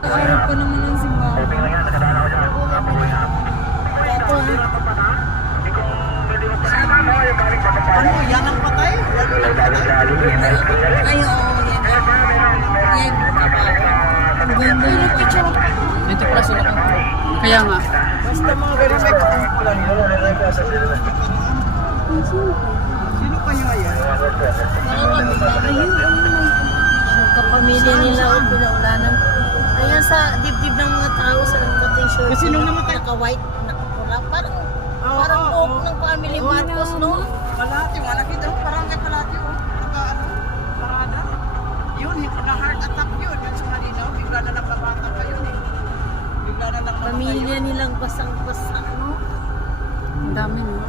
Araw pa naman ang simbahan. Ano, yan ang patay? Ay, oo, yan. Yan, ang ganda yung picture. Dito pala sila ko. Kaya nga. Basta mga very may patay ko lang yun. Sino pa nyo yan? Ayun, magkapamilya nila o pinaulanan. Ayan sa dibdib ng mga tao sa nagka-t-shirt. Kasi nung namatay. Naka-white, nakapula. Parang buhok ng family Marcos, no? Palati, wala nakita ko parang kay Palati, oh. Naka, parada. Yun, na-heart attack yun. Yan sa Malinaw, bigla na nagpapata pa yun eh. Bigla na nagpapata yun. Pamilya nilang basang-basa, no? Ang dami no.